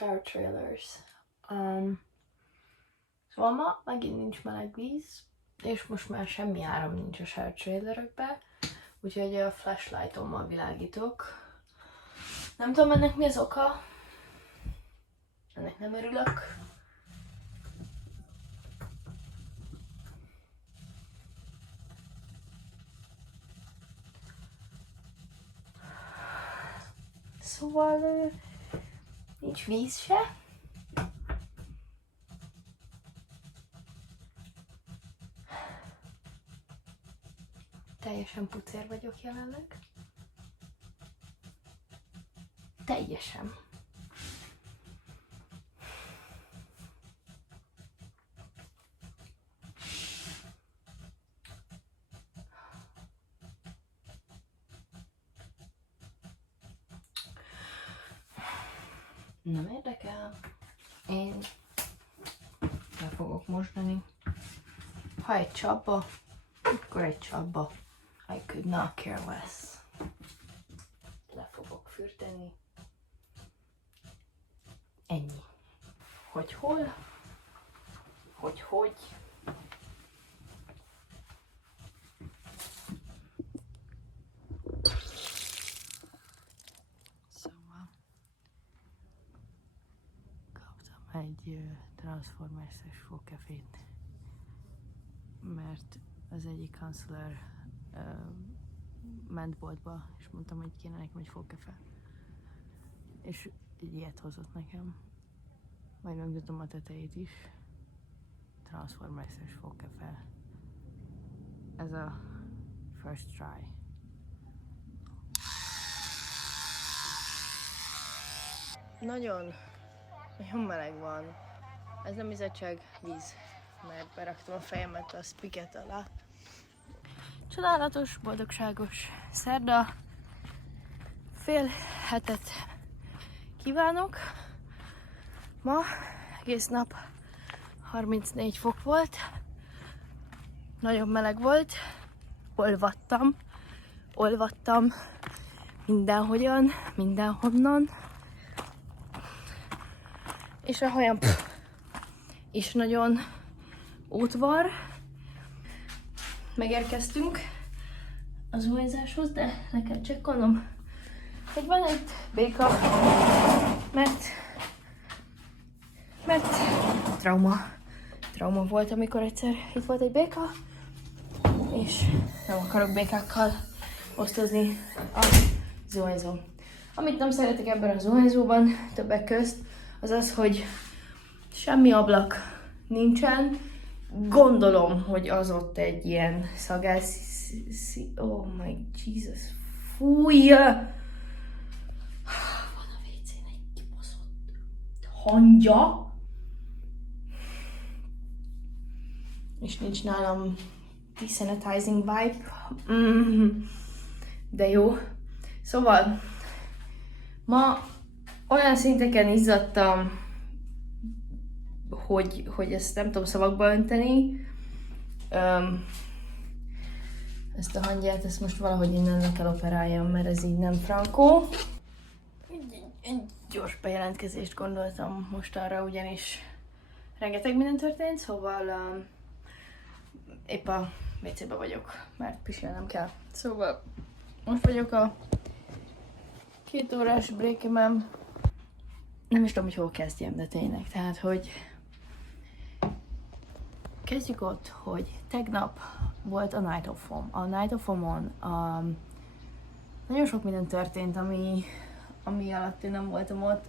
shower trailers. Szóval ma megint nincs meleg víz, és most már semmi áram nincs a shower trailerekbe, úgyhogy a flashlightommal világítok. Nem tudom ennek mi az oka, ennek nem örülök. Szóval nincs víz se. Teljesen pucér vagyok jelenleg. Teljesen. Nem érdekel. Én le fogok mosdani. Ha egy csapba, akkor egy csapba. I could not care less. Le fogok fürdeni. Ennyi. Hogy hol? Hogy? Szóval kaptam egy Transformers-es fókefét, mert az egyik kancellár ment boltba, és mondtam, hogy kéne nekem egy fókefe. És egy ilyet hozott nekem. Majd megmutatom a tetejét is. Transformers-es fókefe. Ez a first try. Nagyon meleg van. Ez nem izzadság víz, mert beraktam a fejemet a spiket alá. Csodálatos, boldogságos szerda. Fél hetet kívánok. Ma egész nap 34 fok volt. Nagyon meleg volt. Olvattam mindenhogyan, mindenhonnan. És a hajam is nagyon ótvar. Megérkeztünk az zuhanyzáshoz, de le kell csekkolnom, hogy van egy béka, mert trauma volt, amikor egyszer itt volt egy béka, és nem akarok békákkal osztozni a zuhanyzón. Amit nem szeretek ebben a zuhanyzóban többek közt, az az, hogy semmi ablak nincsen. Gondolom, hogy az ott egy ilyen szagás... Oh my Jesus, fújja! Van a WC-n egy kibaszott hangya. És nincs nálam desanitizing wipe. De jó. Szóval, ma olyan szinteken izzadtam, hogy ezt nem tudom szavakba önteni. Ezt a hangyát, ezt most valahogy innen le kell operáljam, mert ez így nem frankó. Egy gyors bejelentkezést gondoltam mostanra, ugyanis rengeteg minden történt, szóval épp a WC-be vagyok, mert pisilnem kell. Szóval most vagyok a 2 órás breakemen. Nem is tudom, hogy hol kezdjem, de tényleg, tehát, hogy kezdjük ott, hogy tegnap volt a Night of Foam. A Night of Foamon nagyon sok minden történt, ami alatt én nem voltam ott.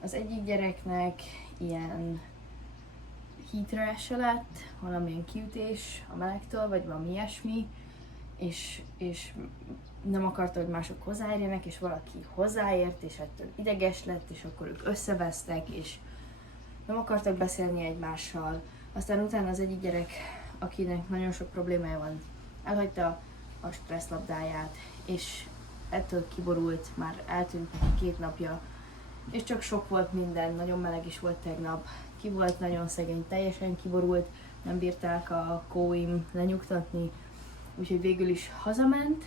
Az egyik gyereknek ilyen heat rash lett, valamilyen kiütés a melegtől, vagy valami ilyesmi, és nem akarta, hogy mások hozzáérjenek, és valaki hozzáért, és ettől ideges lett, és akkor ők összevesztek, és nem akartak beszélni egymással. Aztán utána az egyik gyerek, akinek nagyon sok problémája van, elhagyta a stresszlabdáját, és ettől kiborult, már eltűnt 2 napja, és csak sok volt minden, nagyon meleg is volt tegnap, ki volt nagyon szegény, teljesen kiborult, nem bírták a kóim lenyugtatni, úgyhogy végül is hazament.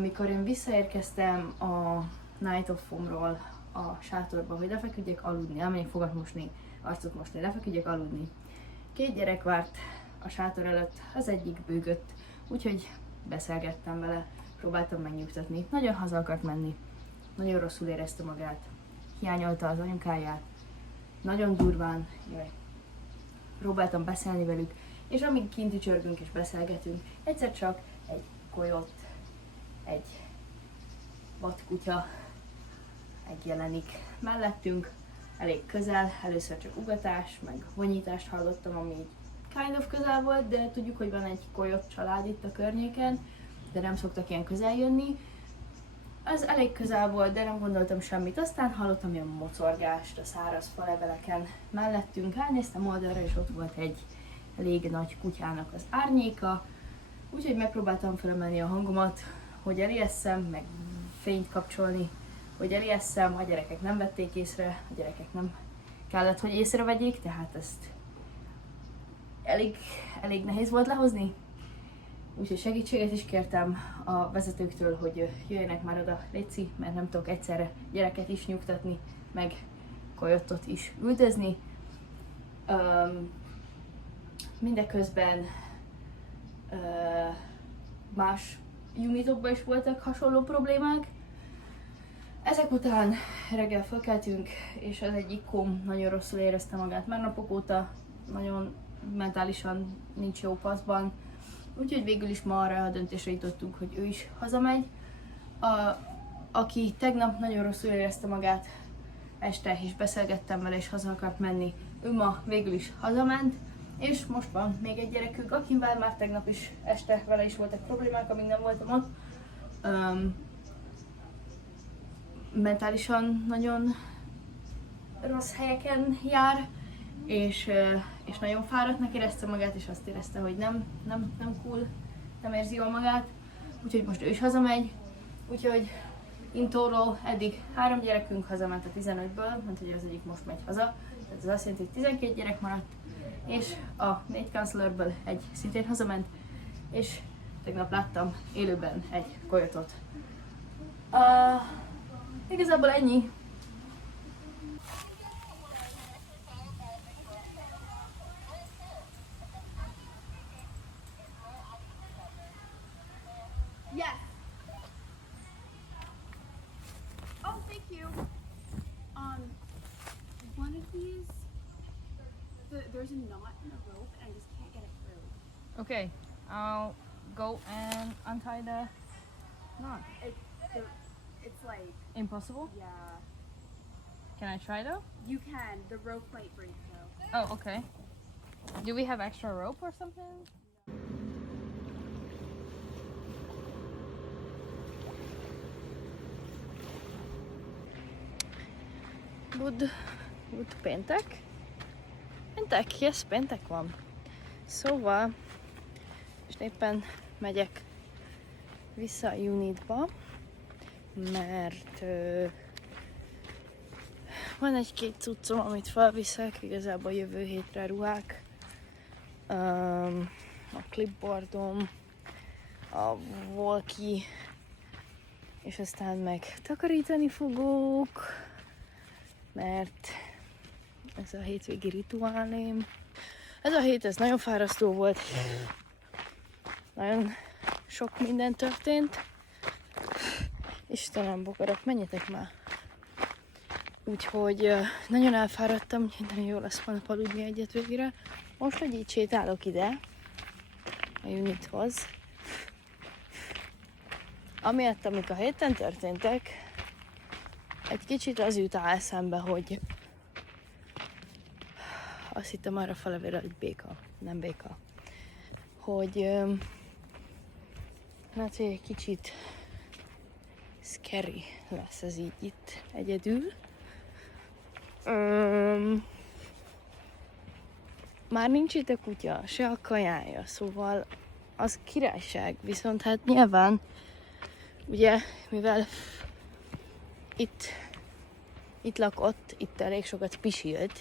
Mikor én visszaérkeztem a Night of Foamról a sátorba, hogy lefeküdjek aludni, elmegyek fogat mosni, arcot mosni, lefeküdjek aludni. 2 gyerek várt a sátor előtt, az egyik bőgött, úgyhogy beszélgettem vele, próbáltam megnyugtatni. Nagyon haza akart menni, nagyon rosszul érezte magát, hiányolta az anyukáját, nagyon durván, próbáltam beszélni velük, és amíg kint ücsörgünk és beszélgetünk, egyszer csak egy kolyott, egy vadkutya megjelenik mellettünk, elég közel, először csak ugatás, meg vonyítást hallottam, ami így kind of közel volt, de tudjuk, hogy van egy kolyott család itt a környéken, de nem szoktak ilyen közel jönni. Az elég közel volt, de nem gondoltam semmit. Aztán hallottam ilyen mocorgást a száraz faleveleken mellettünk. Elnéztem oldalra, és ott volt egy elég nagy kutyának az árnyéka. Úgyhogy megpróbáltam felemelni a hangomat, hogy elijesszem, meg fényt kapcsolni, hogy elijesszem. A gyerekek nem vették észre, a gyerekek nem kellett, hogy észrevegyék, tehát ezt elég nehéz volt lehozni. Úgyhogy segítséget is kértem a vezetőktől, hogy jöjjenek már oda, léci, mert nem tudok egyszerre gyereket is nyugtatni, meg kolyottot is üldözni. Mindeközben más unitokban is voltak hasonló problémák. Ezek után reggel felkeltünk, és az egyik kom nagyon rosszul érezte magát már napok óta, nagyon mentálisan nincs jó paszban. Úgyhogy végül is ma arra a döntésre jutottunk, hogy ő is hazamegy. Aki tegnap nagyon rosszul érezte magát, este is beszélgettem vele és haza akart menni, ő ma végül is hazament, és most van még egy gyerekük, akivel már tegnap is este vele is voltak problémák, amíg nem voltam ott. Mentálisan nagyon rossz helyeken jár, és nagyon fáradtnak érezte magát, és azt érezte, hogy nem cool, nem érzi jól magát, úgyhogy most ő is hazamegy, úgyhogy in total eddig 3 gyerekünk hazament a 15-ből, mert ugye az egyik most megy haza, tehát ez azt jelenti, hogy 12 gyerek maradt, és a 4 counselorből egy szintén hazament, és tegnap láttam élőben egy kolyotot. Igazából ennyi. Yes. Oh, thank you. One of these, there's a knot in the rope, and I just can't get it through. Okay, I'll go and untie the knot. It's like, Impossible? yeah. Can I try though? You can. The rope might break though. Oh, okay. Do we have extra rope or something? Good péntek? Péntek? Yes, péntek van. Szóval, és éppen megyek vissza a unitba, mert van egy-két cuccom, amit felviszek, igazából jövő hétre ruhák, a clipboardom, a walkie, és aztán meg takarítani fogok, mert ez a hétvégi rituálém. Ez a hét, ez nagyon fárasztó volt. Nagyon sok minden történt. Istenem, bogarak, menjetek már! Úgyhogy nagyon elfáradtam, nagyon jó lesz holnap aludni egyet végre. Most, hogy így sétálok ide, a unithoz, amiatt, amik a héten történtek, egy kicsit az jut eszembe, hogy azt hittem arra falevére, hogy béka, nem béka. Hogy hát, hogy egy kicsit scary lesz ez így itt egyedül. Már nincs itt a kutya, se a kajája, szóval az királyság, viszont hát nyilván, ugye, mivel itt lakott, itt elég sokat pisilt,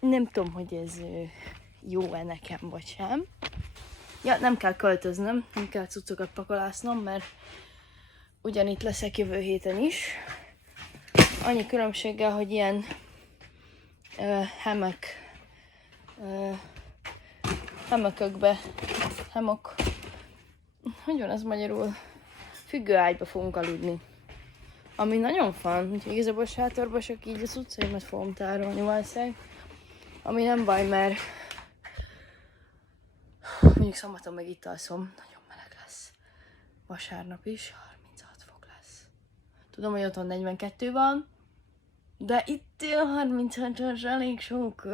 nem tudom, hogy ez jó-e nekem, vagy sem. Ja, nem kell költöznöm, nem kell cuccokat pakolásznom, mert ugyanitt leszek jövő héten is. Annyi különbséggel, hogy ilyen hamakökbe, hogy van ez magyarul? Függő ágyba fogunk aludni. Ami nagyon fun, úgyhogy igazából sátorba csak így az utcaimat fogom tárolni valószínűleg. Ami nem baj, mert mondjuk szombaton meg itt alszom, nagyon meleg lesz. Vasárnap is 36 fok lesz. Tudom, hogy otthon 42 van, de itt 36-os elég sok.